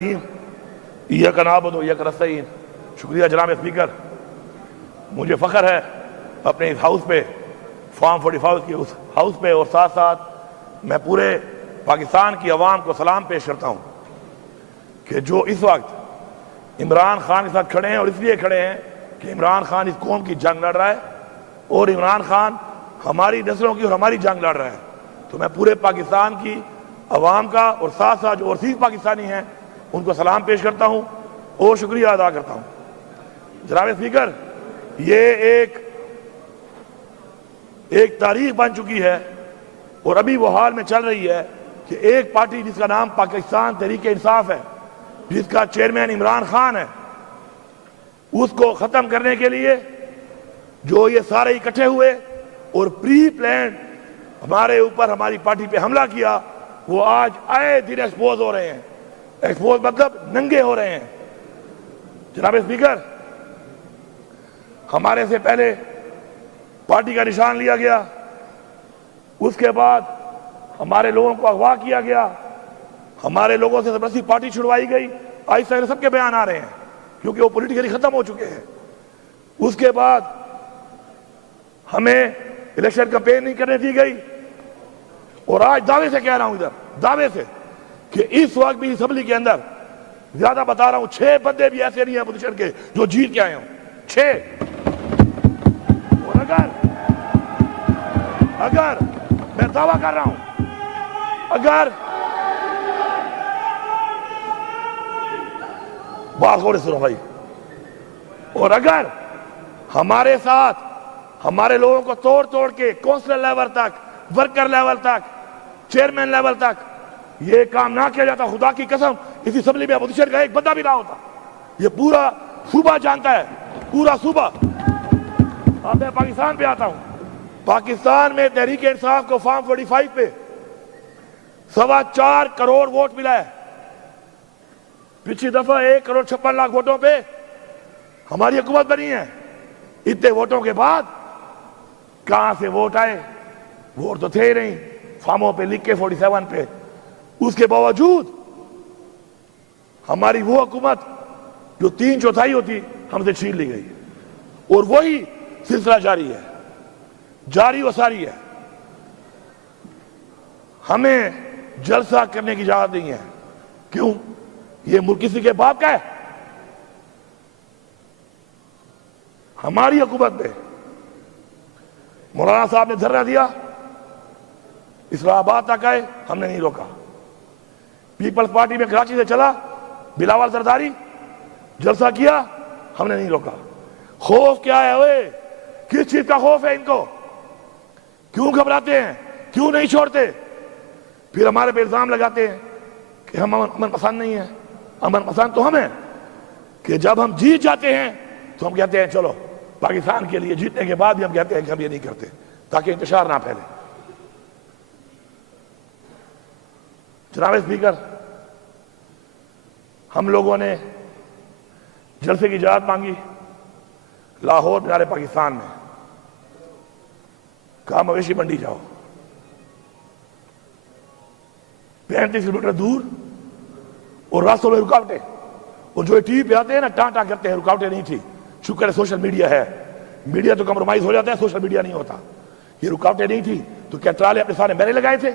ایاک نعبد و ایاک نستعین۔ شکریہ جناب اسپیکر، مجھے فخر ہے اپنے اس ہاؤس پہ، فارم 45 کی اس ہاؤس پہ، اور ساتھ ساتھ میں پورے پاکستان کی عوام کو سلام پیش کرتا ہوں کہ جو اس وقت عمران خان کے ساتھ کھڑے ہیں، اور اس لیے کھڑے ہیں کہ عمران خان اس قوم کی جنگ لڑ رہا ہے اور عمران خان ہماری نسلوں کی اور ہماری جنگ لڑ رہا ہے۔ تو میں پورے پاکستان کی عوام کا اور ساتھ ساتھ جو اوورسیز پاکستانی ہیں ان کو سلام پیش کرتا ہوں اور شکریہ ادا کرتا ہوں۔ جناب اسپیکر، یہ ایک تاریخ بن چکی ہے اور ابھی وہ حال میں چل رہی ہے کہ ایک پارٹی جس کا نام پاکستان تحریک انصاف ہے، جس کا چیئرمین عمران خان ہے، اس کو ختم کرنے کے لیے جو یہ سارے اکٹھے ہوئے اور پری پلانڈ ہمارے اوپر ہماری پارٹی پہ حملہ کیا، وہ آج آئے دن ایکسپوز ہو رہے ہیں۔ ایکسپوز مطلب ننگے ہو رہے ہیں۔ جناب اسپیکر، ہمارے سے پہلے پارٹی کا نشان لیا گیا، اس کے بعد ہمارے لوگوں کو اغوا کیا گیا، ہمارے لوگوں سے زبردستی پارٹی چھڑوائی گئی۔ آہستہ سب کے بیان آ رہے ہیں کیونکہ وہ پولیٹیکلی ختم ہو چکے ہیں۔ اس کے بعد ہمیں الیکشن کمپین نہیں کرنے دی گئی، اور آج دعوے سے کہہ رہا ہوں، ادھر دعوے سے، کہ اس وقت بھی اسمبلی کے اندر زیادہ بتا رہا ہوں 6 بندے بھی ایسے نہیں ہیں اپوزیشن کے جو جیت کے آئے ہوں، 6۔ اور اگر میں دعویٰ کر رہا ہوں، اگر بات غور سے سنو بھائی، اور اگر ہمارے ساتھ ہمارے لوگوں کو توڑ کے کونسلر لیول تک، ورکر لیول تک، چیئرمین لیول تک یہ کام نہ کیا جاتا، خدا کی قسم اس اسمبلی میں اپوزیشن کا ایک بندہ بھی نہ ہوتا۔ یہ پورا صوبہ جانتا ہے، پورا صوبہ۔ اب میں پاکستان پہ آتا ہوں۔ پاکستان میں تحریک انصاف کو فارم 45 پہ 4.25 کروڑ ووٹ ملا ہے۔ پچھلی دفعہ 1 کروڑ 56 لاکھ ووٹوں پہ ہماری حکومت بنی ہے۔ اتنے ووٹوں کے بعد کہاں سے ووٹ آئے؟ ووٹ تو تھے ہی نہیں، فارموں پہ لکھ کے 47 پہ۔ اس کے باوجود ہماری وہ حکومت جو 3/4 ہوتی ہم سے چھین لی گئی، اور وہی سلسلہ جاری ہے، جاری و ساری ہے۔ ہمیں جلسہ کرنے کی اجازت نہیں ہے۔ کیوں؟ یہ ملک کسی کے باپ کا ہے؟ ہماری حکومت میں مولانا صاحب نے دھرنا دیا، اسلام آباد تک آئے، ہم نے نہیں روکا۔ پیپلز پارٹی میں کراچی سے چلا، بلاول زرداری جلسہ کیا، ہم نے نہیں روکا۔ خوف کیا ہے اوئے؟ کس چیز کا خوف ہے ان کو؟ کیوں گھبراتے ہیں؟ کیوں نہیں چھوڑتے؟ پھر ہمارے پہ الزام لگاتے ہیں کہ ہم امن پسند نہیں ہیں۔ امن پسند تو ہم ہیں کہ جب ہم جیت جاتے ہیں تو ہم کہتے ہیں چلو پاکستان کے لیے، جیتنے کے بعد بھی ہم کہتے ہیں کہ ہم یہ نہیں کرتے تاکہ انتشار نہ پھیلے۔ جناب اسپیکر، ہم لوگوں نے جلسے کی اجازت مانگی لاہور بنارے پاکستان میں، کہا مویشی منڈی جاؤ، 35 کلومیٹر دور، اور راستوں میں رکاوٹیں، اور جو ٹی وی پہ آتے ہیں نا ٹانٹا کرتے ہیں، رکاوٹیں نہیں تھی۔ شکر ہے سوشل میڈیا ہے، میڈیا تو کمپرومائز ہو جاتا ہے، سوشل میڈیا نہیں ہوتا۔ یہ رکاوٹیں نہیں تھی تو کیا ٹرالے اپنے سامنے میں نے لگائے تھے؟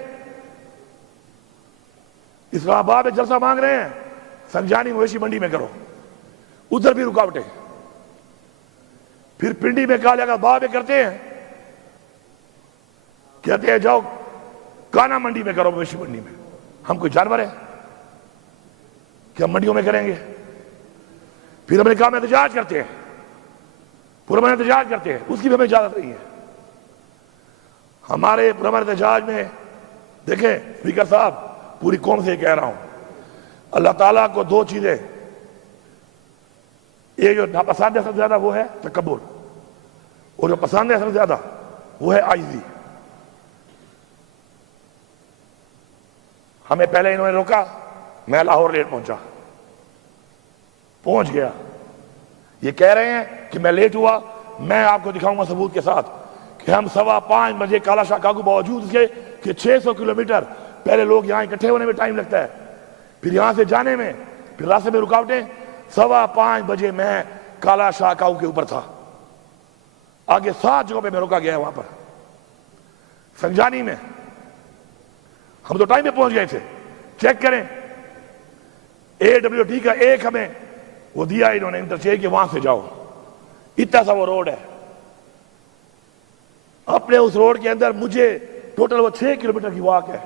اسلام آباد میں جلسہ مانگ رہے ہیں، سنجانی مویشی منڈی میں کرو، ادھر بھی رکاوٹیں۔ پھر پنڈی میں کہا جگہ باہ میں کرتے ہیں، کہتے ہیں جاؤ کانا منڈی میں کرو، مویشی منڈی میں۔ ہم کوئی جانور ہیں کہ ہم منڈیوں میں کریں گے؟ پھر ہم نے کہا ہم احتجاج کرتے ہیں، پرامن احتجاج کرتے ہیں، اس کی بھی ہمیں اجازت نہیں ہے۔ ہمارے پرامن احتجاج میں دیکھیں اسپیکر صاحب، پوری قوم سے کہہ رہا ہوں، اللہ تعالیٰ کو 2 چیزیں، یہ جو ناپسند ہے سب سے زیادہ وہ ہے تکبر، اور جو پسند ہے سب سے زیادہ وہ ہے عاجزی۔ ہمیں پہلے انہوں نے روکا، میں لاہور لیٹ پہنچ گیا۔ یہ کہہ رہے ہیں کہ میں لیٹ ہوا، میں آپ کو دکھاؤں گا ثبوت کے ساتھ کہ ہم 5:15 بجے کالا شاہ کاغو، باوجود اس کے کہ 600 کلومیٹر پہلے لوگ یہاں اکٹھے ہونے میں ٹائم لگتا ہے، پھر یہاں سے جانے میں پھر راستے میں رکاوٹیں. 5:15 بجے میں کالا شاہ کاؤ کے اوپر تھا. آگے 7 جگہوں پہ میں روکا گیا وہاں پر سنجانی میں. ہم تو ٹائم پہ پہنچ گئے تھے. چیک کریں AWT کا ایک ہمیں وہ دیا انہوں نے انٹرچینج کہ وہاں سے جاؤ. اتنا سا وہ روڈ ہے. اپنے اس روڈ کے اندر مجھے ٹوٹل وہ 6 کلومیٹر کی واک ہے.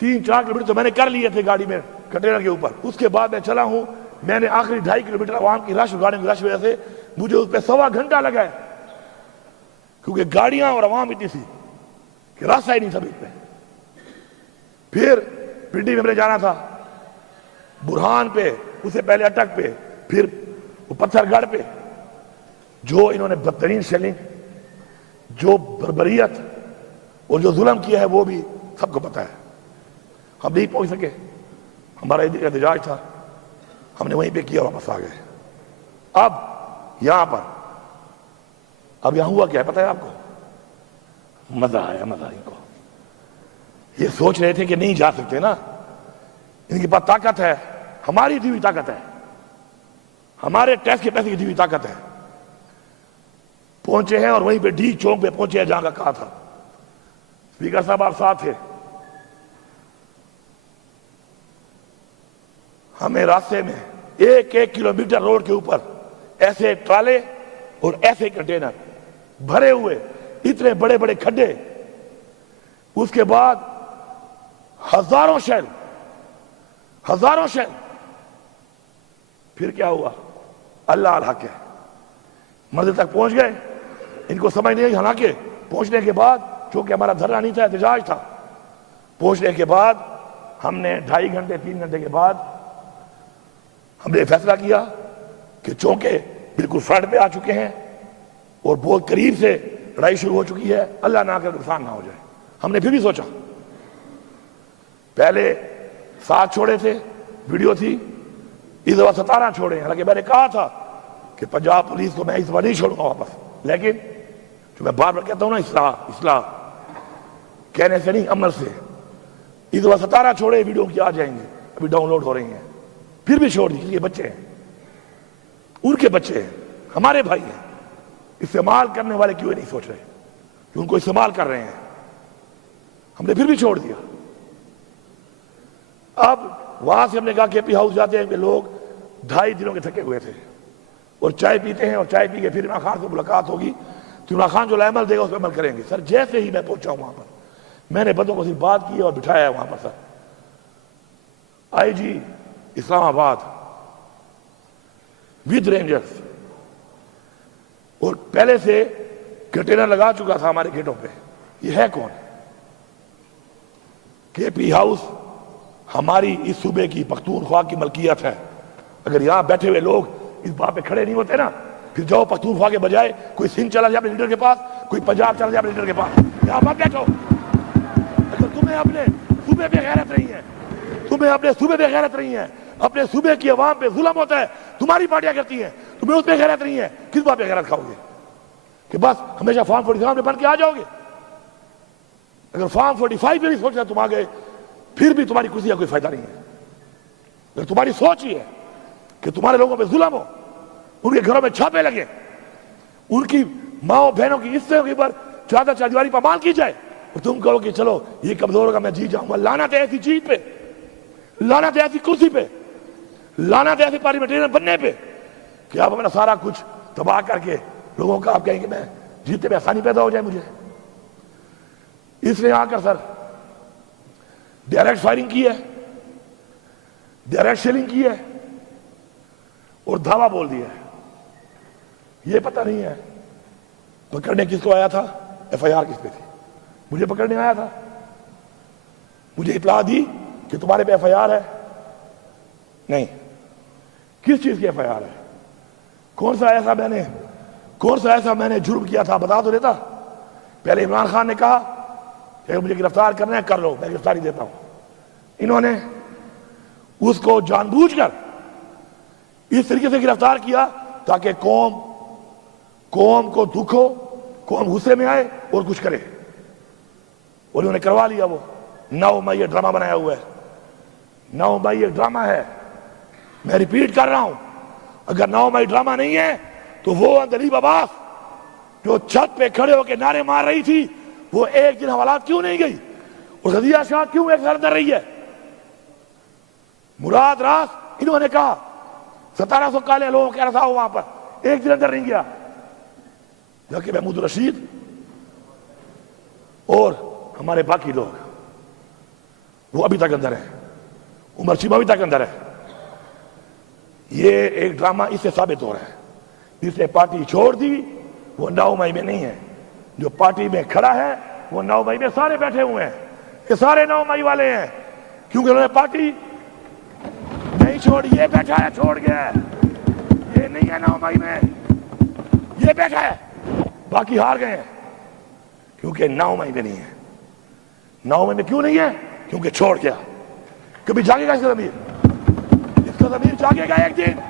3-4 کلومیٹر تو میں نے کر لیے تھے گاڑی میں کنٹینر کے اوپر. اس کے بعد میں چلا ہوں. میں نے آخری 2.5 کلومیٹر عوام کی رش گاڑیوں کی رش وجہ سے مجھے اس پہ 1.25 گھنٹہ لگا ہے, کیونکہ گاڑیاں اور عوام اتنی سی کہ راستہ ہی نہیں تھا بیچ پہ. پھر پنڈی میں ہمیں جانا تھا, برہان پہ, اس سے پہلے اٹک پہ, پھر وہ پتھر گڑھ پہ. جو انہوں نے بدترین شیلنگ, جو بربریت اور جو ظلم کیا ہے وہ بھی سب کو پتا ہے. ہم نہیں پہنچ سکے, ہمارا احتجاج تھا, ہم نے وہیں پہ کیا, واپس آ گئے. اب یہاں پر اب یہاں ہوا کیا ہے پتہ ہے آپ کو؟ مزہ آیا, مزہ ان کو. یہ سوچ رہے تھے کہ نہیں جا سکتے نا, ان کے پاس طاقت ہے, ہماری دی ہوئی طاقت ہے, ہمارے ٹیکس کے پیسے کی دی ہوئی طاقت ہے. پہنچے ہیں اور وہیں پہ ڈی چوک پہ پہنچے ہیں جہاں کا کہا تھا. اسپیکر صاحب آپ ساتھ تھے. ہمیں راستے میں 1 کلومیٹر روڈ کے اوپر ایسے ٹرالے اور ایسے کنٹینر بھرے ہوئے, اتنے بڑے بڑے کھڈے, اس کے بعد ہزاروں شیل. پھر کیا ہوا؟ اللہ الحق ہے, منزل تک پہنچ گئے. ان کو سمجھ نہیں آئی. حالانکہ پہنچنے کے بعد, چونکہ ہمارا دھرنا نہیں تھا, احتجاج تھا, پہنچنے کے بعد ہم نے 2.5 گھنٹے 3 گھنٹے کے بعد ہم نے فیصلہ کیا کہ چونکہ بالکل فرنٹ پہ آ چکے ہیں اور بہت قریب سے لڑائی شروع ہو چکی ہے, اللہ نہ کر نقصان نہ ہو جائے. ہم نے پھر بھی سوچا, پہلے 7 چھوڑے تھے, ویڈیو تھی, اس دفعہ 17 چھوڑے. حالانکہ میں نے کہا تھا کہ پنجاب پولیس کو میں اس دفعہ نہیں چھوڑوں گا واپس, لیکن جو میں بار بار کہتا ہوں نا, اصلاح کہنے سے نہیں, عمل سے. اس دفعہ 17 چھوڑے, ویڈیو کی آ جائیں گے, ابھی ڈاؤن لوڈ ہو رہی ہیں. پھر بھی چھوڑ دی, یہ بچے ہیں, ان کے بچے ہیں, ہمارے بھائی ہیں. استعمال کرنے والے کیوں نہیں سوچ رہے کہ ان کو استعمال کر رہے ہیں؟ ہم نے پھر بھی چھوڑ دیا. اب وہاں سے ہم نے کہا کہ پی ہاؤس جاتے ہیں کہ لوگ 2.5 دنوں کے تھکے ہوئے تھے اور چائے پیتے ہیں, اور چائے پی کے پھر عمران خان سے ملاقات ہوگی تو عمران خان جو عمل دے گا اس پہ عمل کریں گے. سر جیسے ہی میں پہنچا ہوں وہاں پر, میں نے بندوں کو صرف بات کی اور بٹھایا وہاں پر. سر آئی جی اسلام آباد ود رینجرز, اور پہلے سے کنٹینر لگا چکا تھا ہمارے گیٹوں پہ. یہ ہے کون؟ کے پی ہاؤس ہماری اس صوبے کی پختونخوا کی ملکیت ہے. اگر یہاں بیٹھے ہوئے لوگ اس بات پہ کھڑے نہیں ہوتے نا, پھر جاؤ پختونخوا کے بجائے کوئی سندھ چلا جائے اپنے لیڈر کے پاس, کوئی پنجاب چلا جائے اپنے لیڈر کے پاس. یہاں مت بیٹھو. اگر تمہیں اپنے صوبے پہ غیرت نہیں ہے, اپنے صوبے کی عوام پہ ظلم ہوتا ہے, تمہاری پارٹیاں کرتی ہیں, تمہیں اس پہ غیرت نہیں ہے, کس بات پہ غیرت کھاؤ گے؟ کہ بس ہمیشہ فارم 47 میں بن کے آ جاؤ گے؟ اگر فارم 45 پہ بھی سوچ رہے تم آ گئے, پھر بھی تمہاری کرسی کا کوئی فائدہ نہیں ہے. اگر تمہاری سوچ ہی ہے کہ تمہارے لوگوں پہ ظلم ہو, ان کے گھروں میں چھاپے لگے, ان کی ماں بہنوں کی عزتوں کے اوپر چادر چاردیواری پامال کی جائے, اور تم کہو کہ چلو یہ کمزور ہوگا میں جیت جاؤں گا. لعنت ہے ایسی چیز پہ, لعنت ہے ایسی کرسی پہ, لعنت ہے ایسی پارلیمنٹرین بننے پہ کہ آپ اپنا سارا کچھ تباہ کر کے لوگوں کا آپ کہیں کہ میں جیتنے میں آسانی پیدا ہو جائے مجھے. اس نے آ کر سر ڈائریکٹ فائرنگ کی ہے, ڈائریکٹ شیلنگ کی ہے, اور دھاوا بول دیا ہے. یہ پتہ نہیں ہے پکڑنے کس کو آیا تھا, ایف آئی آر کس پہ تھی. مجھے پکڑنے آیا تھا, مجھے اطلاع دی کہ تمہارے پہ ایف آئی آر ہے. نہیں, کس چیز کی ایف آئی آر ہے؟ کون سا ایسا میں نے جرم کیا تھا بتا تو دیتا. پہلے عمران خان نے کہا کہ مجھے گرفتار کرنا ہے کر لو, میں گرفتاری دیتا ہوں. انہوں نے اس کو جان بوجھ کر اس طریقے سے گرفتار کیا تاکہ قوم کو دکھ ہو, قوم غصے میں آئے اور کچھ کرے, اور انہوں نے کروا لیا. وہ 9 مئی یہ ڈرامہ بنایا ہوا ہے. 9 مئی یہ ڈرامہ ہے میں ریپیٹ کر رہا ہوں، اگر 9 مئی ڈرامہ نہیں ہے تو وہ عندلیب عباس جو چھت پہ کھڑے ہو کے نعرے مار رہی تھی، وہ ایک دن حوالات کیوں نہیں گئی؟ اور غزیہ شاہ کیوں ایک سر اندر رہی ہے؟ مراد راس انہوں نے کہا 1700 کالے لوگوں کے رسا ہو وہاں پر، ایک دن اندر نہیں گیا، جبکہ محمود رشید اور ہمارے باقی لوگ وہ ابھی تک اندر ہیں، عمر چیمہ ابھی تک اندر ہے۔ یہ ایک ڈرامہ اس سے ثابت ہو رہا ہے، جس نے پارٹی چھوڑ دی وہ 9 مئی میں نہیں ہے، جو پارٹی میں کھڑا ہے وہ 9 مئی میں سارے بیٹھے ہوئے ہیں، یہ سارے 9 مئی والے ہیں، کیونکہ انہوں نے پارٹی نہیں چھوڑی، یہ بیٹھا ہے چھوڑ گیا ہے، یہ نہیں ہے 9 مئی میں، یہ بیٹھا ہے، باقی ہار گئے ہیں، کیونکہ 9 مئی میں نہیں ہے۔ 9 مئی میں کیوں نہیں ہے؟ کیونکہ چھوڑ گیا۔ کبھی جاگے گا اس کا ضمیر؟ اس کا ضمیر جاگے گا ایک دن،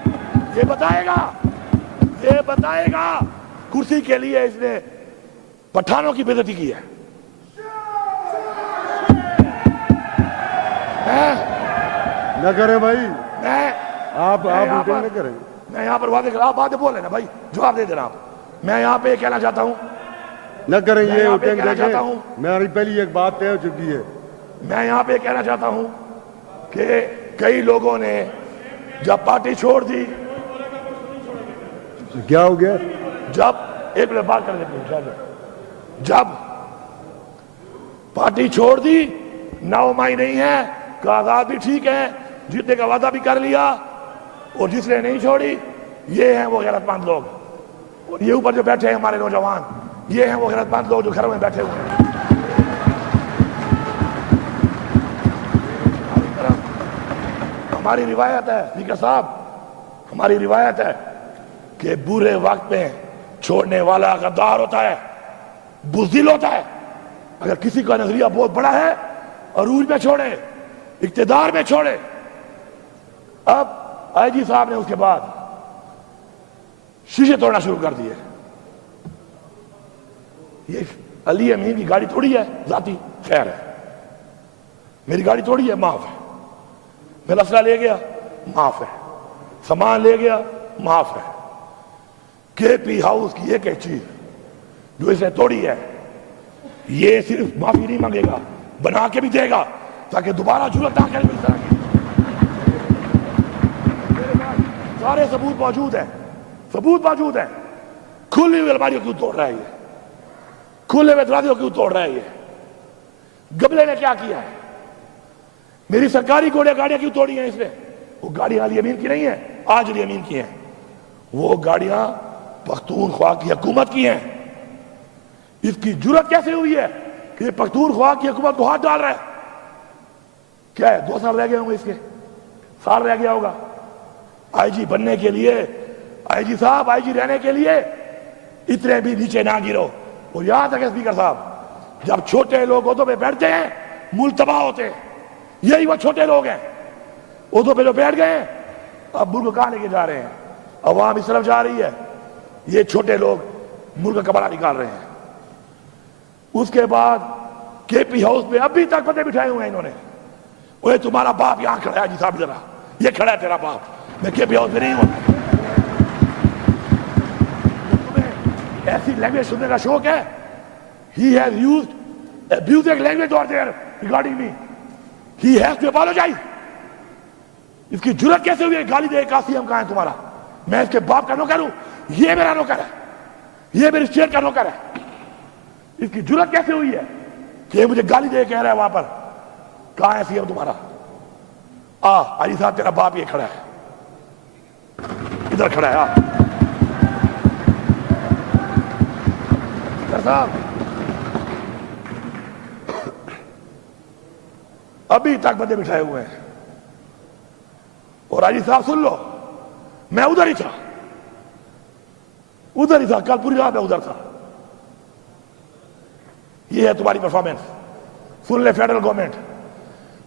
یہ بتائے گا کرسی کے لیے اس نے پٹھانوں کی بے عزتی کی ہے۔ نہ کریں بھائی، میں آپ میٹنگ نہ کریں۔ میں یہاں پر واضح کر، آپ باتیں بول رہے نا بھائی، جواب دے دینا آپ۔ میں یہاں پہ کہنا چاہتا ہوں، نہ کریں یہ یہاں پہ میٹنگ کہنا چاہتا دیکھیں، ہوں، میری پہلی ایک بات طے ہو چکی ہے۔ میں یہاں پہ کہنا چاہتا ہوں کہ کئی لوگوں نے جب پارٹی چھوڑ دی، کیا ہو گیا؟ جب ایک منٹ بات کر لیتے ہیں، جب پارٹی چھوڑ دی 9 مئی نہیں ہے، کا آزاد بھی ٹھیک ہے، جیتنے کا وعدہ بھی کر لیا، اور جس نے نہیں چھوڑی یہ ہیں وہ غیرت مند لوگ، اور یہ اوپر جو بیٹھے ہیں ہمارے نوجوان، یہ ہیں وہ غیرت مند لوگ جو گھروں میں بیٹھے ہوئے ہیں۔ ہماری روایت ہے اسپیکر صاحب، ہماری روایت ہے کہ برے وقت میں چھوڑنے والا غدار ہوتا ہے، بزدل ہوتا ہے۔ اگر کسی کا نظریہ بہت بڑا ہے، عروج میں چھوڑے، اقتدار میں چھوڑے۔ اب آئی جی صاحب نے اس کے بعد شیشے توڑنا شروع کر دیے۔ یہ علی امین کی گاڑی تھوڑی ہے ذاتی، خیر ہے، میری گاڑی تھوڑی ہے، معاف ہے، میرا اسلحہ لے گیا معاف ہے، سامان لے گیا معاف ہے۔ کے پی ہاؤس کی ایک چیز جو اس نے توڑی ہے، یہ صرف معافی نہیں مانگے گا، بنا کے بھی دے گا تاکہ دوبارہ جرأت نہ کرے اس طرح کی۔ سارے ثبوت موجود ہیں، کھلی ہوئی الماریوں کیوں توڑ رہا ہے یہ؟ کھلے ہوئے دروازوں کیوں توڑ رہا ہے یہ؟ گبلے نے کیا کیا ہے؟ میری سرکاری گاڑیاں کیوں توڑی ہیں اس نے؟ وہ گاڑیاں علی امین کی نہیں ہیں، آج علی امین کی ہیں، وہ گاڑیاں پختونخوا کی حکومت کی ہیں۔ اس کی جرأت کیسے ہوئی ہے کہ یہ پختونخوا کی حکومت کو ہاتھ ڈال رہا ہے؟ کیا ہے 2 سال رہ گئے ہوں گے، اس کے سال رہ گیا ہوگا آئی جی بننے کے لیے۔ آئی جی صاحب، آئی جی رہنے کے لیے اتنے بھی نیچے نہ گرو۔ اور یاد رکھیں اسپیکر صاحب، جب چھوٹے لوگ عہدوں پہ بیٹھتے ہیں ملک تباہ ہوتے ہیں، یہی وہ چھوٹے لوگ ہیں عہدوں پہ جو بیٹھ گئے ہیں، اب ملک کہاں لے کے جا رہے ہیں؟ عوام اس طرف جا رہی ہے، یہ چھوٹے لوگ ملک کا کپڑا نکال رہے ہیں۔ اس کے بعد کے پی ہاؤس پہ ابھی تک بندے بٹھائے ہوئے ہیں انہوں نے، وہ تمہارا باپ یہاں کھڑا ہے، جی صاحب ذرا یہ کھڑا ہے تیرا باپ، میں کے پی ہاؤس میں نہیں ہوں۔ تمہیں ایسی لینگویج سننے کا شوق ہے؟ He has used abusive language over there regarding me. He has to apologize. اس کی جرأت کیسے ہوئی ہے گالی دے؟ قاسم کہاں ہے تمہارا؟ میں اس کے باپ کا نوکر ہوں، یہ میرا نوکر ہے، یہ میری اسٹیٹ کا نوکر ہے۔ اس کی جرأت کیسے ہوئی ہے کہ یہ مجھے گالی دے کہہ رہا ہے وہاں پر؟ کہاں ہے سی ایم تمہارا؟ علی صاحب تیرا باپ یہ کھڑا ہے، ادھر کھڑا ہے۔ صاحب ابھی تک بندے بٹھائے ہوئے ہیں، اور علی صاحب سن لو، میں ادھر ہی تھا، کل پوری رات میں ادھر تھا۔ یہ ہے تمہاری پرفارمنس، سن لے فیڈرل گورنمنٹ،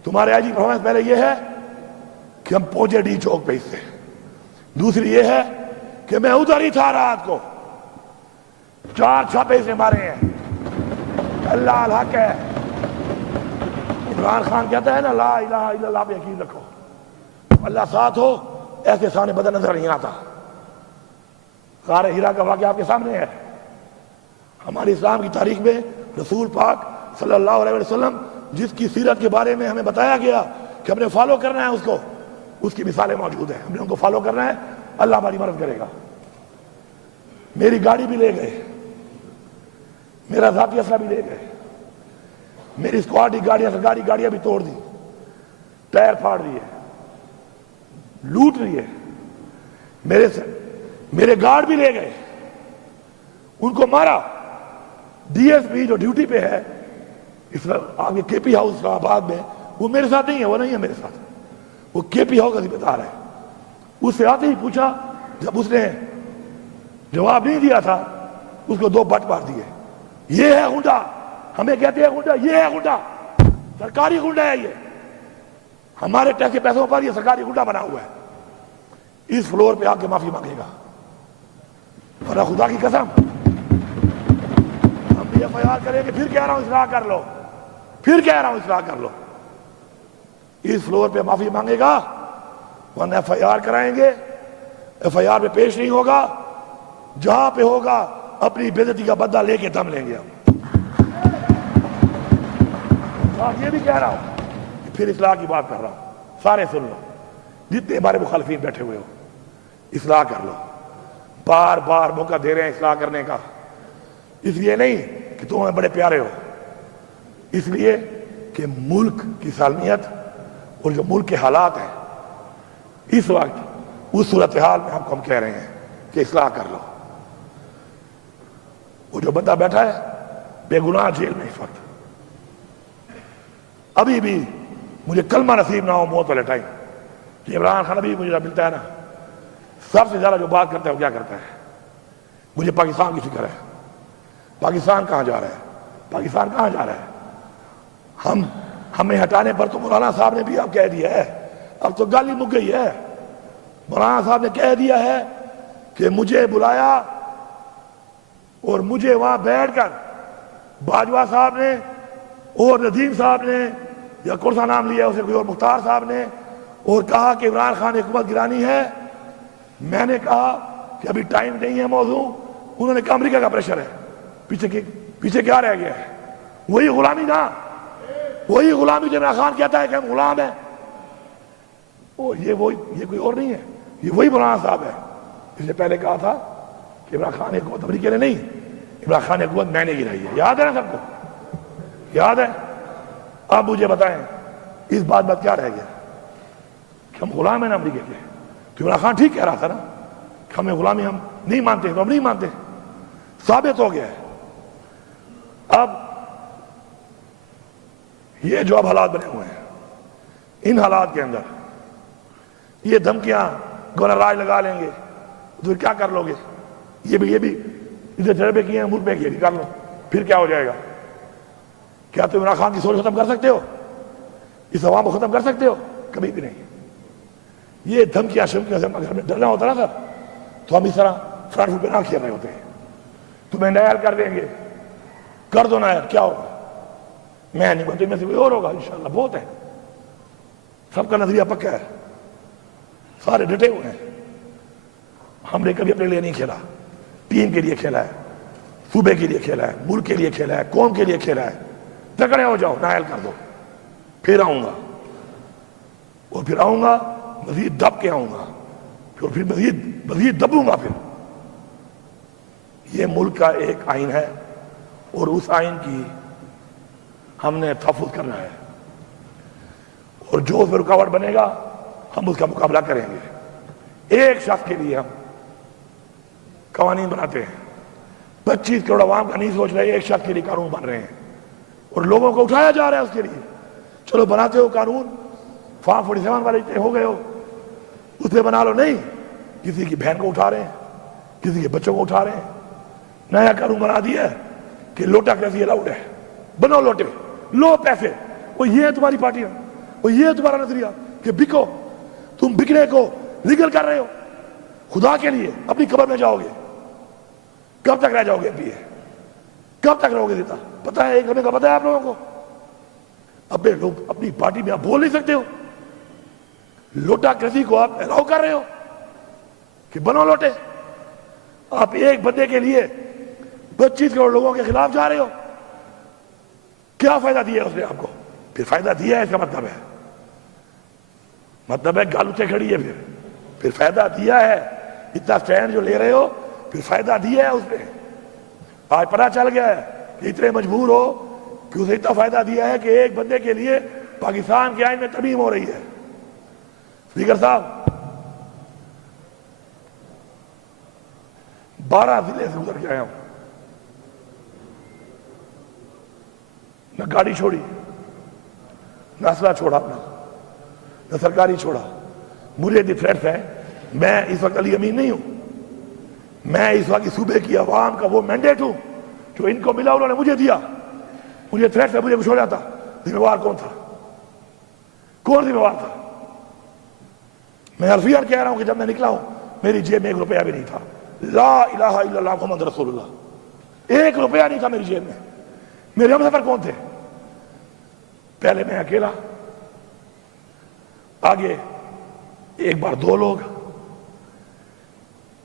تمہارے آئی جی پرفارمنس پہلے یہ ہے کہ ہم پہنچے ڈی چوک پہ، اس سے دوسری یہ ہے کہ میں ادھر ہی تھا رات کو، 4 چھاپے اس نے مارے ہیں۔ اللہ الحق ہے، عمران خان کہتا ہے نا لا الہ الا اللہ پہ یقین رکھو، اللہ ساتھ ہو ایسے سامنے بدن نظر نہیں آتا. غار ہیرا کا واقعہ آپ کے سامنے ہے. ہماری اسلام کی تاریخ میں رسول پاک صلی اللہ علیہ وسلم جس کی سیرت کے بارے میں ہمیں بتایا گیا کہ ہم نے فالو کرنا ہے اس کو، اس کی مثالیں موجود ہیں. ہم نے ان کو فالو کرنا ہے، اللہ ہماری مدد کرے گا. میری گاڑی بھی لے گئے، میرا ذاتی اسلحہ بھی لے گئے، میری اسکواڈ کی گاڑیاں بھی توڑ دی، ٹائر پھاڑ دیے، لوٹ لیے. میرے گارڈ بھی لے گئے، ان کو مارا. ڈی ایس پی جو ڈیوٹی پہ ہے اس آگے کے پی ہاؤس اسلام آباد میں، وہ میرے ساتھ نہیں ہے، وہ نہیں ہے میرے ساتھ، وہ کے پی ہاؤس کا ذمہ دار ہے. اس سے آتے ہی پوچھا، جب اس نے جواب نہیں دیا تھا اس کو 2 بٹ مار دیے. یہ ہے غنڈا، ہمیں کہتے ہیں غنڈا، یہ ہے غنڈا، سرکاری غنڈا ہے یہ، ہمارے ٹیکس کے پیسوں پر یہ سرکاری غنڈا بنا ہوا ہے. اس فلور پہ آ کے معافی مانگے گا، ورنہ خدا کی قسم ہم بھی ایف آئی آر کریں گے. پھر کہہ رہا ہوں اصلاح کر لو، پھر کہہ رہا ہوں اصلاح کر لو. اس فلور پہ معافی مانگے گا ورنہ ایف آئی آر کرائیں گے. ایف آئی آر پہ پیش نہیں ہوگا، جہاں پہ ہوگا اپنی بے عزتی کا بدلہ لے کے دم لیں گے ہم. اور یہ بھی کہہ رہا ہوں کہ پھر اصلاح کی بات کر رہا ہوں، سارے سن لو، جتنے ہمارے مخالفین بیٹھے ہوئے ہو، اصلاح کر لو. بار بار موقع دے رہے ہیں اصلاح کرنے کا، اس لیے نہیں کہ تم ہمیں بڑے پیارے ہو، اس لیے کہ ملک کی سالمیت اور جو ملک کے حالات ہیں اس وقت، اس صورتحال میں ہم کہہ رہے ہیں کہ اصلاح کر لو. وہ جو بندہ بیٹھا ہے بے گناہ جیل میں اس وقت، ابھی بھی مجھے کلمہ نصیب نہ ہو موت والے ٹائم، کہ عمران خان ابھی مجھے ملتا ہے نا، سب سے زیادہ جو بات کرتا ہے وہ کیا کرتا ہے؟ مجھے پاکستان کی فکر ہے. پاکستان کہاں جا رہا ہے؟ پاکستان کہاں جا رہا ہے؟ ہمیں ہٹانے پر تو مولانا صاحب نے بھی اب کہہ دیا ہے، اب تو گالی مک گئی ہے. مولانا صاحب نے کہہ دیا ہے کہ مجھے بلایا اور مجھے وہاں بیٹھ کر باجوہ صاحب نے اور ندیم صاحب نے، یا کون سا نام لیا اسے کوئی اور، مختار صاحب نے، اور کہا کہ عمران خان نے حکومت گرانی ہے. میں نے کہا کہ ابھی ٹائم نہیں ہے موضوع. انہوں نے کہا امریکہ کا پریشر ہے. پیچھے کیا رہ گیا ہے؟ وہی غلامی نا، وہی غلامی جو عمران خان کہتا ہے کہ ہم غلام ہیں. یہ کوئی اور نہیں ہے، یہ وہی مولانا صاحب ہے. اس نے پہلے کہا تھا کہ عمران خان نے حکومت امریکہ نے نہیں، عمران خان نے حکومت میں نے گرائی ہے. یاد ہے نا سب کو؟ یاد ہے؟ اب مجھے بتائیں اس بات کیا رہ گیا کہ ہم غلام ہیں نا امریکہ کے؟ تو عمران خان ٹھیک کہہ رہا تھا نا کہ ہمیں غلامی ہم نہیں مانتے، تو ہم نہیں مانتے، ثابت ہو گیا ہے. اب یہ جو اب حالات بنے ہوئے ہیں، ان حالات کے اندر یہ دھمکیاں گورنر راج لگا لیں گے تو کیا کر لو گے؟ یہ بھی ادھر تجربے کیے ہیں ملک میں، یہ بھی کر لو، پھر کیا ہو جائے گا؟ کیا تم عمران خان کی سوچ ختم کر سکتے ہو؟ اس عوام کو ختم کر سکتے ہو؟ کبھی بھی نہیں. یہ دھمکیاں شمکیاں سے اگر ہمیں ڈرنا ہوتا نا سر، تو ہم اس طرح فرنٹ فٹ پہ نہ کھیل رہے ہوتے ہیں. تمہیں نائر کر دیں گے، کر دو نائر، کیا ہوگا؟ میں نہیں بولتے، میں سے کوئی اور ہوگا انشاءاللہ. بہت ہے، سب کا نظریہ پکا ہے، سارے ڈٹے ہوئے ہیں. ہم نے کبھی اپنے لیے نہیں کھیلا، ٹیم کے لیے کھیلا ہے، صوبے کے لیے کھیلا ہے، ملک کے لیے کھیلا ہے، قوم کے لیے کھیلا ہے. تکڑے ہو جاؤ، نائل کر دو، پھر آؤں گا، اور پھر آؤں گا مزید دب کے آؤں گا، پھر مزید دبوں گا. پھر یہ ملک کا ایک آئین ہے اور اس آئین کی ہم نے تحفظ کرنا ہے، اور جو اس میں رکاوٹ بنے گا ہم اس کا مقابلہ کریں گے. ایک شخص کے لیے ہم قوانین بناتے ہیں، 25 کروڑ عوام کا نہیں سوچ رہے، ایک شخص کے لیے قانون بن رہے ہیں اور لوگوں کو اٹھایا جا رہا ہے اس کے لیے. چلو بناتے ہو قانون، فارم 47 والے ہو گئے ہو، اس پہ بنا لو. نہیں، کسی کی بہن کو اٹھا رہے ہیں، کسی کے بچوں کو اٹھا رہے ہیں. نیا قانون بنا دیا ہے کہ لوٹا کیسی الاؤڈ ہے، بنو لوٹے، لو پیسے. وہ یہ ہے تمہاری پارٹیاں، وہ یہ ہے تمہارا نظریہ کہ بکو. تم بکنے کو لیگل کر رہے ہو. خدا کے لیے اپنی قبر میں جاؤ گے، کب تک رہ جاؤ گے؟ کب تک رہو گے زندہ؟ پتہ ہے، ایک ہمیں کا پتہ ہے آپ لوگوں کو؟ اپنے لوگ اپنی پارٹی میں آپ بول نہیں سکتے ہو. لوٹا کرسی کو آپ الاؤ کر رہے ہو کہ بنو لوٹے. آپ ایک بندے کے لیے 25 کروڑ لوگوں کے خلاف جا رہے ہو. کیا فائدہ دیا ہے اس نے آپ کو؟ پھر فائدہ دیا ہے اس کا مطلب ہے گال اٹھے کھڑی ہے. پھر فائدہ دیا ہے. اتنا سٹینڈ جو لے رہے ہو پھر فائدہ دیا ہے اس نے. آج پتہ چل گیا ہے کہ اتنے مجبور ہو کہ اسے اتنا فائدہ دیا ہے کہ ایک بندے کے لیے پاکستان کے آئین میں ترمیم ہو رہی ہے. اسپیکر صاحب 12 ضلع سے گزر کے آیا ہوں. نہ گاڑی چھوڑی، نہ اسلحہ چھوڑا اپنا، نہ سرکاری چھوڑا. مجھے دی تھریٹس ہے. میں اس وقت علی امین نہیں ہوں. میں اس وقت صوبے کی عوام کا وہ مینڈیٹ ہوں جو ان کو ملا، انہوں نے مجھے دیا. مجھے تھریٹس ہے، مجھے کچھ ہو جاتا. ذمہ وار کون تھا؟ کون ذمہ وار تھا؟ میں حرفیاً کہہ رہا ہوں کہ جب میں نکلا ہوں میری جیب میں 1 روپیہ بھی نہیں تھا. لا الہ الا اللہ محمد رسول اللہ. 1 روپیہ نہیں تھا میری جیب میں. میرے ہم سفر کون تھے؟ پہلے میں اکیلا، آگے ایک بار 2 لوگ،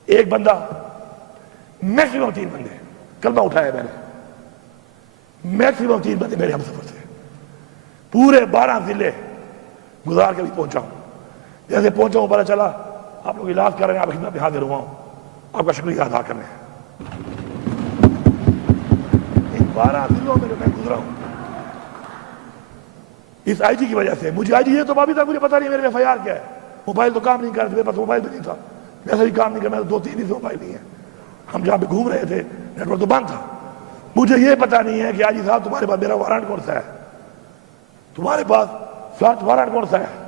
ایک بندہ، میکسیمم 3 بندے. کلمہ اٹھایا میں نے. میکسیمم 3 بندے میرے ہم سفر تھے. پورے 12 ضلع گزار کے بھی پہنچا ہوں. جیسے پہنچا ہوں پتہ چلا آپ لوگ علاج کر رہے ہیں، آپ خدمت میں حاضر ہوا ہوں. آپ کا شکریہ ادا کرنے ہیں. ان 12 ضلعوں میں جو میں گزرا ہوں اس آئی جی کی وجہ سے. مجھے آئی جی یہ تو ابھی تک مجھے پتا نہیں میرے ایف آئی آر کیا ہے. موبائل تو کام نہیں کر رہے، میرے پاس موبائل بھی نہیں تھا. ویسے بھی کام نہیں کر، میرے 2-3 ہی موبائل نہیں ہے. ہم جہاں پہ گھوم رہے تھے نیٹ ورک تو بند تھا. مجھے یہ پتا نہیں ہے کہ آئی جی صاحب تمہارے پاس میرا وارنٹ کون سا ہے، تمہارے پاس سرچ وارنٹ کون سا ہے.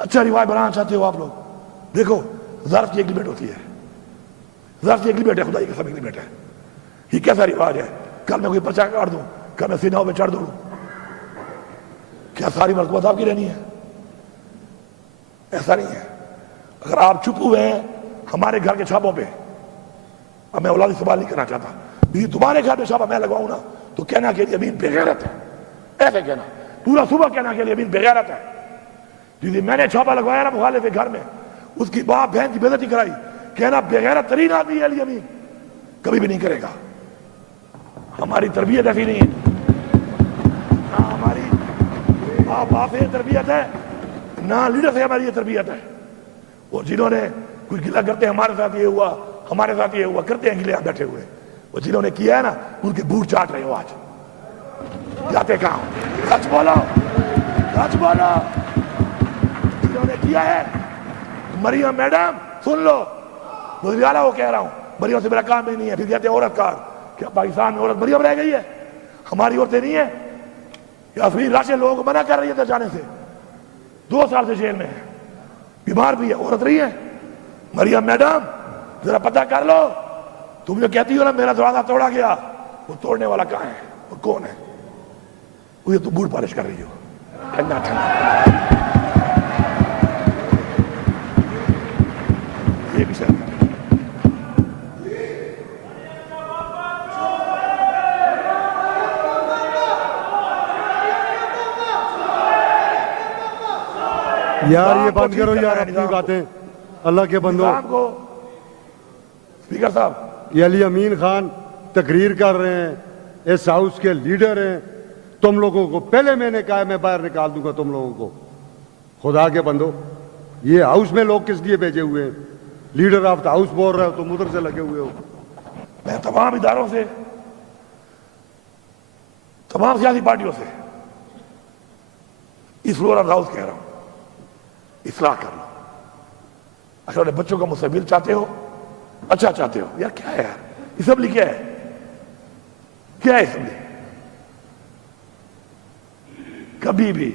اچھا روایت بنانا چاہتے ہو آپ لوگ؟ دیکھو ظرف کی ایگریمنٹ ہوتی ہے. ظرف کی ایگریمنٹ ہے، خدائی قسم ایگریمنٹ ہے. یہ کیسا رواج ہے؟ کل میں کوئی پرچہ کاٹ دوں، کل میں سیناؤں پہ چڑھ دوں، کیا ساری مرتبہ آپ کی رہنی ہے؟ ایسا نہیں ہے. اگر آپ چھپ ہوئے ہیں ہمارے گھر کے چھاپوں پہ، اب میں اولادی سوال نہیں کرنا چاہتا، لیکن تمہارے گھر پہ چھاپا میں لگواؤں نا تو کہنا کہ امین بے غیرت ہے. ایسے کہنا پورا صبح کہنا کہ امین بے غیرت ہے. جس میں نے چھاپا لگوایا نا مخالف کے گھر میں، اس کی باپ بہن کی بے عزتی کرائی، کہنا بے غیرت ترین آدمی ہے علی امین. کبھی بھی نہیں کرے گا. ہماری تربیت ایسی نہیں ہے. نہ ہماری باپ سے تربیت ہے، نہ لیڈر سے ہماری یہ تربیت ہے. اور جنہوں نے کچھ گلا کرتے ہیں ہمارے ساتھ یہ ہوا، ہمارے ساتھ یہ ہوا، کرتے ہیں گلے آپ بیٹھے ہوئے. وہ جنہوں نے کیا ہے نا ان کے بوٹ چاٹ رہے ہو. آج جاتے کہاں؟ سچ بولو، سچ بولو. جنہوں نے کیا ہے، مریم میڈم سن لو، مجھے وہ کہہ رہا ہوں مریم سے میرا کام نہیں ہے. پھر کہتے ہیں عورت کار. کیا پاکستان میں عورت مریم رہ گئی ہے؟ ہماری عورتیں نہیں ہیں. یاسمین راشد لوگوں کو منع کر رہی ہے جانے سے، 2 سال سے جیل میں ہے، بیمار بھی ہے. عورت رہی ہے مریم میڈم؟ ذرا پتہ کر لو. تم جو کہتی ہو نا میرا دروازہ توڑا گیا، وہ توڑنے والا کہاں ہے اور کون ہے؟ وہ تو بوٹ پالش کر رہی ہو. ٹھنڈا ٹھنڈا یہ بھی شرم. یار یہ بند کرو یار اپنی باتیں، اللہ کے بندو. اسپیکر صاحب یہ علی امین خان تقریر کر رہے ہیں، اس ہاؤس کے لیڈر ہیں. تم لوگوں کو پہلے میں نے کہا ہے میں باہر نکال دوں گا تم لوگوں کو. خدا کے بندو یہ ہاؤس میں لوگ کس لیے بھیجے ہوئے ہیں؟ لیڈر آف دا ہاؤس بول رہے ہو تم ادھر سے لگے ہوئے ہو. میں تمام اداروں سے، تمام سیاسی پارٹیوں سے اس فلور آف ہاؤس کہہ رہا ہوں اصلاح کر لو. اگر بچوں کا مستقبل چاہتے ہو، اچھا چاہتے ہو، یار کیا ہے یار اسمبلی کیا ہے؟ کیا ہے اسمبلی؟ کبھی بھی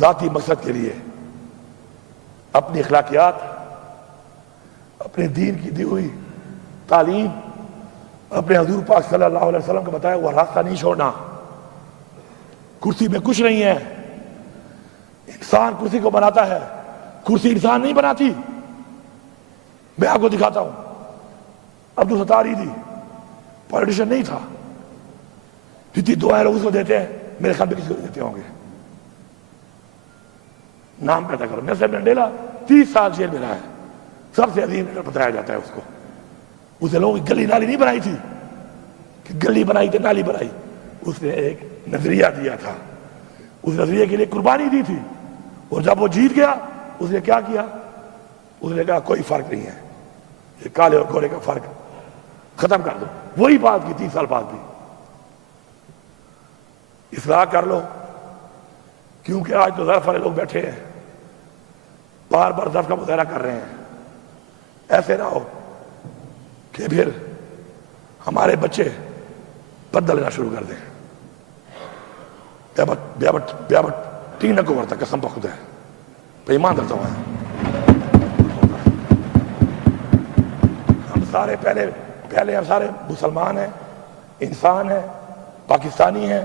ذاتی مقصد کے لیے اپنی اخلاقیات، اپنے دین کی دی ہوئی تعلیم، اپنے حضور پاک صلی اللہ علیہ وسلم کا بتایا ہوا راستہ نہیں چھوڑنا. کرسی میں کچھ نہیں ہے. انسان کرسی کو بناتا ہے، کرسی انسان نہیں بناتی. میں آپ کو دکھاتا ہوں، عبدالستار ایدھی پولیٹیشین نہیں تھا. جتنی دعائیں لوگ اس کو دیتے ہیں میرے خیال میں کسی کو دیتے ہوں گے. نام پیدا کرو. نیلسن منڈیلا 30 سال جیل میں رہا ہے, سب سے عظیم لیڈر بتایا جاتا ہے اس کو. اسے لوگوں کی گلی نالی نہیں بنائی تھی کہ گلی بنائی تو نالی بنائی, اس نے ایک نظریہ دیا تھا, اس نظریے کے لیے قربانی دی تھی, اور جب وہ جیت گیا اس نے کیا کیا؟ اس نے کہا کوئی فرق نہیں ہے, یہ کالے اور گورے کا فرق ختم کر دو. وہی بات کی 30 سال بعد بھی. اصلاح کر لو, کیونکہ آج تو ظرف والے لوگ بیٹھے ہیں, بار بار ظرف کا مظاہرہ کر رہے ہیں. ایسے نہ ہو کہ پھر ہمارے بچے بدلہ لینا شروع کر دیں. بیابٹ تین کو ورتا قسم پہ خدا ہے, پہ ایمان درتا ہوا ہے. ہم سارے پہلے ہم سارے مسلمان ہیں, انسان ہیں, پاکستانی ہیں,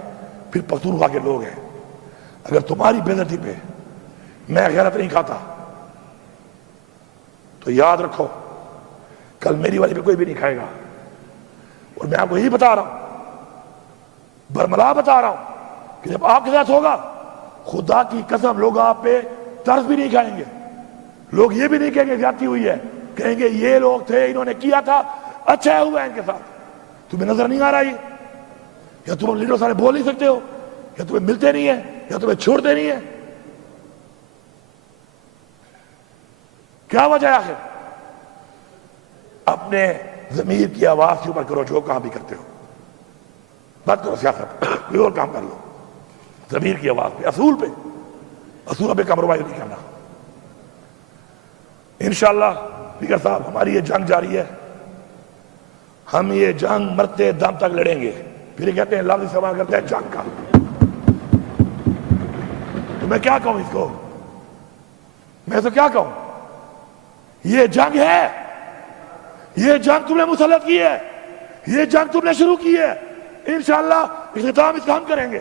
پھر پختونخوا کے لوگ ہیں. اگر تمہاری بے عزتی پہ میں غیرت نہیں کھاتا تو یاد رکھو کل میری والی پہ کوئی بھی نہیں کھائے گا. اور میں آپ کو یہی بتا رہا ہوں, برملا بتا رہا ہوں کہ جب آپ کے ساتھ ہوگا خدا کی قسم لوگ آپ پہ ترس بھی نہیں کھائیں گے. لوگ یہ بھی نہیں کہیں گے زیادتی ہوئی ہے, کہیں گے یہ لوگ تھے انہوں نے کیا تھا, اچھا ہوا ہے ان کے ساتھ. تمہیں نظر نہیں آ رہا ہے, یا تم لیڈر سارے بول نہیں سکتے ہو, یا تمہیں ملتے نہیں ہیں, یا تمہیں چھوڑتے نہیں ہیں؟ کیا وجہ ہے آخر؟ اپنے ضمیر کی آواز کے اوپر کرو جو کام بھی کرتے ہو, بات کرو سیاست, کوئی اور کام کر لو. ضمیر کی آواز پہ, اصول پہ کمپرومائز نہیں کرنا. انشاءاللہ اسپیکر صاحب ہماری یہ جنگ جاری ہے, ہم یہ جنگ مرتے دم تک لڑیں گے. پھر یہ کہتے ہیں لفظ استعمال کرتے ہیں جنگ کا, تو میں کیا کہوں اس کو؟ میں تو کیا کہوں؟ یہ جنگ ہے, یہ جنگ تم نے مسلط کی ہے, یہ جنگ تم نے شروع کی ہے. انشاءاللہ اختتام اس کا ہم کریں گے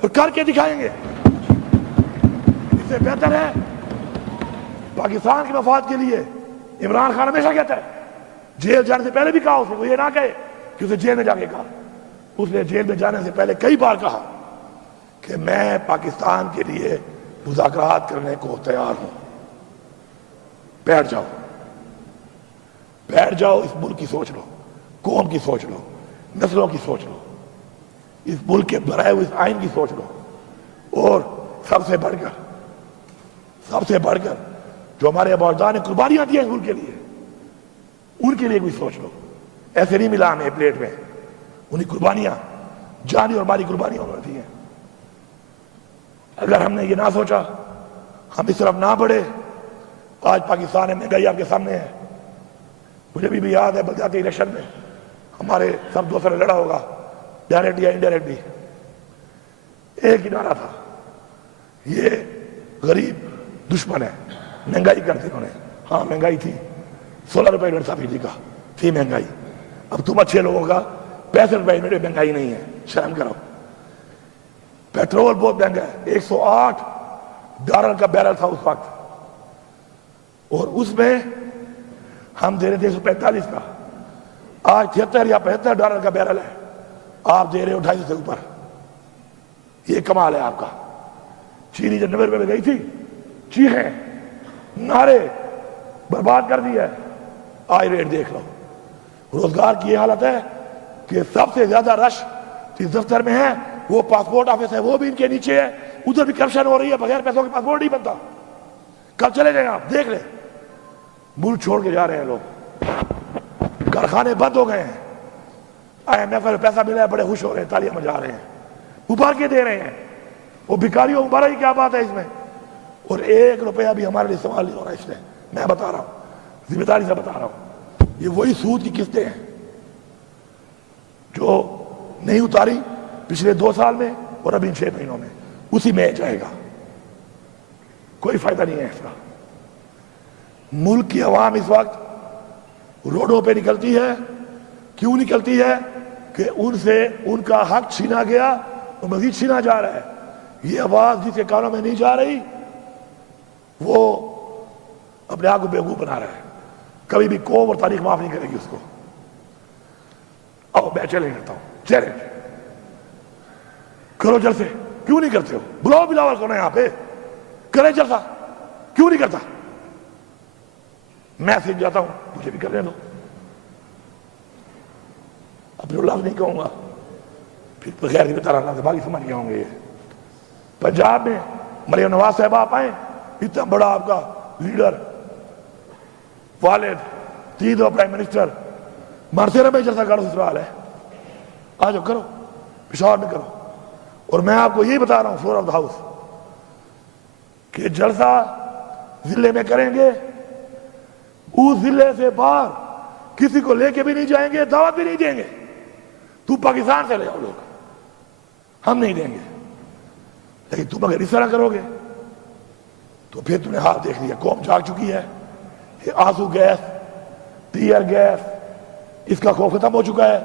اور کر کے دکھائیں گے. اس سے بہتر ہے پاکستان کے مفاد کے لیے. عمران خان ہمیشہ کہتا ہے, جیل جانے سے پہلے بھی کہا اس نے, وہ یہ نہ کہے کہ اسے جیل میں جا کے کہا. اس نے جیل میں جانے سے پہلے کئی بار کہا کہ میں پاکستان کے لیے مذاکرات کرنے کو تیار ہوں. بیٹھ جاؤ, اس ملک کی سوچ لو, قوم کی سوچ لو, نسلوں کی سوچ لو, اس ملک کے بنائے ہوئے اس آئین کی سوچ لو, اور سب سے بڑھ کر جو ہمارے اباؤجداد نے قربانیاں دی ہیں اس ملک کے لیے, ان کے لیے کوئی سوچ لو. ایسے نہیں ملا ہمیں پلیٹ میں, انہیں قربانیاں, جانی اور مالی قربانیاں انہوں نے دی ہیں. اگر ہم نے یہ نہ سوچا, ہم اس طرف نہ بڑھے, آج پاکستان میں مہنگائی آپ کے سامنے ہے. مجھے بھی یاد ہے بلدیاتی الیکشن میں ہمارے سب دوستوں نے لڑا ہوگا, ڈائریکٹ یا انڈائریکٹلی, ایک ہی نعرہ تھا, یہ غریب دشمن ہے, مہنگائی کر دی انہوں نے. ہاں مہنگائی تھی, 16 روپے یونٹ سبسڈی کا تھی مہنگائی. اب تم اچھے لوگوں کا 65 روپے یونٹ مہنگائی نہیں ہے, شرم کرو. پیٹرول بہت مہنگا ہے, $108 کا بیرل تھا اس وقت, اور اس میں ہم دے رہے تھے 145 کا. آج 73 یا $75 کا بیرل ہے, آپ دے رہے ہو 250 سے اوپر. یہ کمال ہے آپ کا. چینی جب 90 روپے میں گئی تھی, چیخیں نعرے برباد کر دی ہے, آج ریٹ دیکھ لو. روزگار کی یہ حالت ہے کہ سب سے زیادہ رش جس دفتر میں ہے وہ پاسپورٹ آفس ہے, وہ بھی ان کے نیچے ہے. ادھر بھی کرپشن ہو رہی ہے, بغیر پیسوں کے پاسپورٹ نہیں بنتا. کب چلے جائیں آپ دیکھ لیں, ملک چھوڑ کے جا رہے ہیں لوگ, کارخانے بند ہو گئے ہیں. IMF میں پیسہ ملا ہے, بڑے خوش ہو رہے ہیں, تالیاں بجا رہے ہیں, ابھار کے دے رہے ہیں. وہ بھکاریوں ابھارا ہی کیا بات ہے اس میں, اور 1 روپیہ بھی ہمارے لیے استعمال نہیں ہو رہا اس میں. میں بتا رہا ہوں, ذمہ داری سے بتا رہا ہوں, یہ وہی سود کی قسطیں ہیں جو نہیں اتاری پچھلے 2 سال میں اور ابھی 6 مہینوں میں, اسی میں جائے گا. کوئی فائدہ نہیں ہے اس کا. ملک کی عوام اس وقت روڈوں پہ نکلتی ہے. کیوں نکلتی ہے؟ کہ ان سے ان کا حق چھینا گیا اور مزید چھینا جا رہا ہے. یہ آواز جس کے کانوں میں نہیں جا رہی وہ اپنے آپ کو بیوقوف بنا رہا ہے. کبھی بھی قوم اور تاریخ معاف نہیں کرے گی اس کو. میں چیلنج کرتا ہوں, چیلنج کرو جلسے. کیوں نہیں کرتے ہو؟ بلاؤ بلاول کو نا یہاں پہ, کرے جلسہ، کیوں نہیں کرتا؟ میں سیکھ جاتا ہوں، مجھے بھی کرنے دو۔ اپنے لفظ نہیں کہوں گا، پھر بغیر کی طرح اللہ باقی سمجھ گئے ہوں گے۔ پنجاب میں مریم نواز صاحب آپ آئیں، اتنا بڑا آپ کا لیڈر، والد، تین دو پرائم منسٹر، مرسے میں جلسہ کرو، سسرال ہے، آ جاؤ کرو، پشاور میں کرو۔ اور میں آپ کو یہی بتا رہا ہوں فلور آف دا ہاؤس کہ جلسہ ضلع میں کریں گے، اس ضلع سے باہر کسی کو لے کے بھی نہیں جائیں گے، دعوت بھی نہیں دیں گے۔ تو پاکستان سے لے آؤ لوگ، ہم نہیں دیں گے، لیکن تم اگر اس طرح کرو گے تو پھر تم نے حال دیکھ لیا، قوم جاگ چکی ہے۔ یہ آنسو گیس، ٹیئر گیس، اس کا خوف ختم ہو چکا ہے،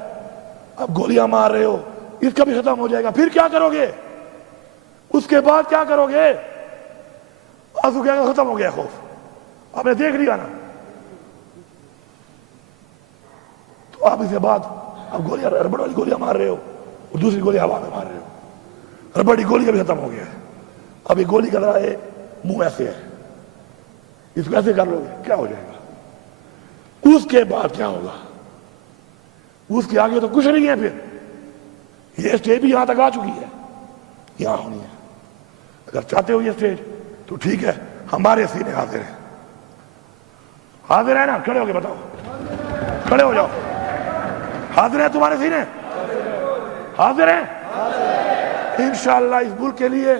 اب گولیاں مار رہے ہو، اس کا بھی ختم ہو جائے گا۔ پھر کیا کرو گے؟ اس کے بعد کیا کرو گے؟ آنسو گیس ختم ہو گیا خوف، آپ نے دیکھ لیا نا، تو آپ اس کے بعد اب گولیاں، ربڑ والی گولیاں مار رہے ہو اور دوسری گولی ہوا میں مار رہے ہو۔ ربڑ کی گولی کا بھی ختم ہو گیا ہے، اب یہ گولی کا رہا ہے منہ ایسے ہے، اس کو ایسے کر لو گے کیا ہو جائے گا؟ اس کے بعد کیا ہوگا؟ اس کے آگے تو کچھ نہیں ہے۔ پھر یہ اسٹیج بھی یہاں تک آ چکی ہے، یہاں ہونی ہے۔ اگر چاہتے ہو یہ اسٹیج تو ٹھیک ہے، ہمارے سینے حاضر ہیں، حاضر ہے نا؟ کھڑے ہو کے بتاؤ، کھڑے ہو جاؤ، حاضر ہیں تمہارے سینے؟ حاضر ہیں انشاءاللہ۔ اس ملک کے لیے،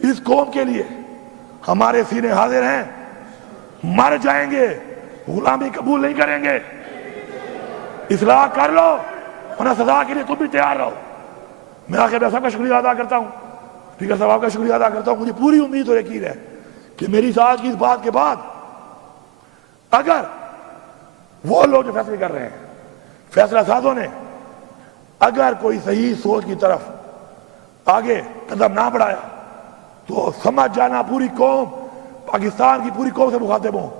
اس قوم کے لیے ہمارے سینے حاضر ہیں، مر جائیں گے، غلامی قبول نہیں کریں گے۔ اصلاح کر لو، ورنہ سزا کے لیے تم بھی تیار رہو۔ میں آخر میں سب کا شکریہ ادا کرتا ہوں، اسپیکر صاحب کا شکریہ ادا کرتا ہوں۔ مجھے پوری امید اور یقین ہے کہ میری ساتھ کی اس بات کے بعد اگر وہ لوگ جو فیصلے کر رہے ہیں، فیصلہ سازوں نے اگر کوئی صحیح سوچ کی طرف آگے قدم نہ بڑھایا تو سمجھ جانا پوری قوم، پاکستان کی پوری قوم سے مخاطب ہوں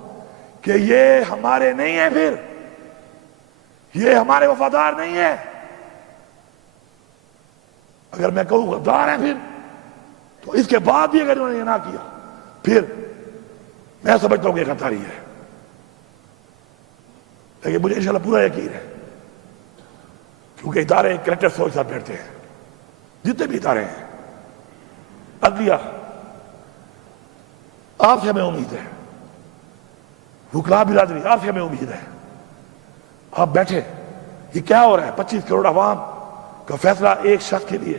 کہ یہ ہمارے نہیں ہیں، پھر یہ ہمارے وفادار نہیں ہیں۔ اگر میں کہوں غدار ہیں پھر، تو اس کے بعد بھی اگر انہوں نے یہ نہ کیا پھر میں سمجھتا ہوں کہ غداری ہے۔ لیکن مجھے انشاءاللہ پورا یقین ہے، کیونکہ ادارے کریکٹر سوچ ساتھ بیٹھتے ہیں، جتنے بھی ادارے ہیں، عدلیہ، آپ سے ہمیں امید ہے، حکام برادری، آپ سے ہمیں امید ہے، آپ بیٹھے، یہ کیا ہو رہا ہے؟ 25 کروڑ عوام کا فیصلہ ایک شخص کے لیے،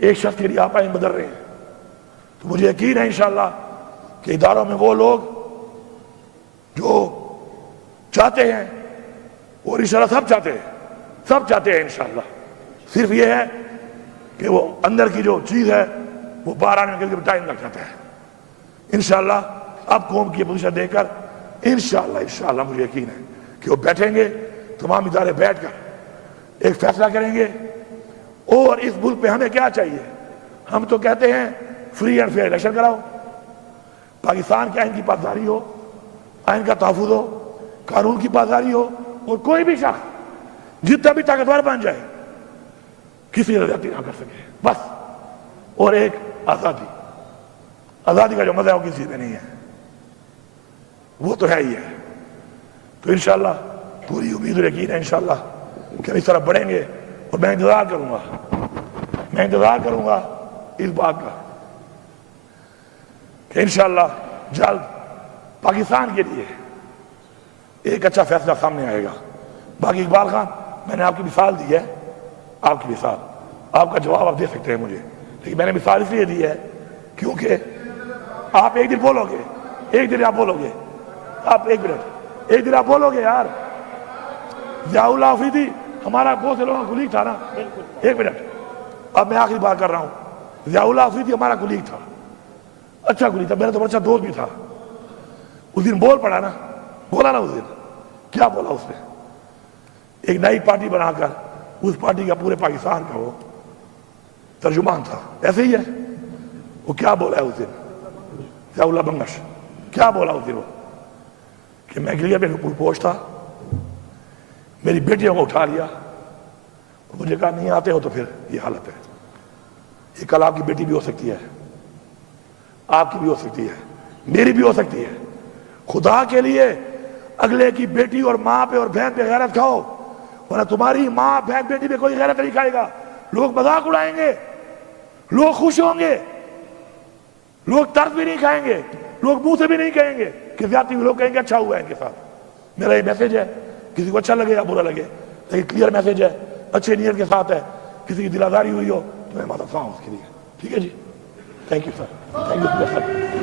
ایک شخص کے لیے آپ آئین بدل رہے ہیں۔ تو مجھے یقین ہے انشاءاللہ کہ اداروں میں وہ لوگ جو چاہتے ہیں، اور انشاءاللہ سب چاہتے ہیں، سب چاہتے ہیں انشاءاللہ، صرف یہ ہے کہ وہ اندر کی جو چیز ہے وہ باہر آنے کے لیے ٹائم لگ جاتا ہے۔ انشاءاللہ اب قوم کی پوزیشن دے کر انشاءاللہ مجھے یقین ہے کہ وہ بیٹھیں گے، تمام ادارے بیٹھ کر ایک فیصلہ کریں گے۔ اور اس ملک پہ ہمیں کیا چاہیے؟ ہم تو کہتے ہیں فری اینڈ فیئر الیکشن کراؤ، پاکستان کے آئین کی پاسداری ہو، آئین کا تحفظ ہو، قانون کی پاسداری ہو، اور کوئی بھی شخص جتنا بھی طاقتور بن جائے کسی نے زیادتی نہ کر سکے، بس۔ اور ایک آزادی، آزادی کا جو مزہ ہے وہ کسی میں نہیں ہے، وہ تو ہے ہی ہے۔ تو انشاءاللہ پوری امید اور یقین ہے انشاءاللہ کہ ہم اس طرح بڑھیں گے، اور میں انتظار کروں گا اس بات کا کہ انشاءاللہ جلد پاکستان کے لیے ایک اچھا فیصلہ سامنے آئے گا۔ باقی اقبال خان، میں نے آپ کی مثال دی ہے، آپ کی مثال، آپ کا جواب آپ دے سکتے ہیں مجھے، لیکن میں نے مثال اس لیے دی ہے کیونکہ آپ ایک دن بولو گے، ایک دن آپ بولو گے، آپ ایک دن آپ بولو گے یار، ضیاء اللہ آفریدی ہمارا بہت سے لوگوں کا کلیگ تھا نا، ایک منٹ، اب میں آخری بات کر رہا ہوں۔ ضیاء اللہ آفریدی ہمارا کلیگ تھا، اچھا کلیگ تھا، میرا تو اچھا دوست بھی تھا۔ اس دن بول پڑا نا، بولا نا اس دن، کیا بولا اس نے؟ ایک نئی پارٹی بنا کر اس پارٹی کا پورے پاکستان کا وہ ترجمان تھا، ایسے ہی ہے۔ وہ کیا بولا ہے اس دن ضیاء اللہ بنگش؟ کیا بولا اس دن وہ؟ کہ میں گلیئر پہ پوچھ تھا، میری بیٹیوں کو اٹھا لیا، مجھے کہا نہیں آتے ہو تو پھر یہ حالت ہے، یہ کل آپ کی بیٹی بھی ہو سکتی ہے، آپ کی بھی ہو سکتی ہے، میری بھی ہو سکتی ہے. خدا کے لیے اگلے کی بیٹی اور ماں پہ اور بہن پہ غیرت کھاؤ، ورنہ تمہاری ماں بہن بیٹی پہ کوئی غیرت نہیں کھائے گا. لوگ مذاق اڑائیں گے، لوگ خوش ہوں گے، لوگ طرز بھی نہیں کھائیں گے، لوگ منہ سے بھی نہیں کہیں گے کہ زیادتی ہوئی. لوگ کہیں گے اچھا ہوا ہے ان کے ساتھ. میرا یہ میسج ہے، کسی کو اچھا لگے یا برا لگے، لیکن کلیئر میسج ہے، اچھے نیت کے ساتھ ہے. کسی کی دل آزاری ہوئی ہو تو میں معذرت خواہ ہوں اس کے لیے. ٹھیک ہے جی، thank you sir, thank you sir.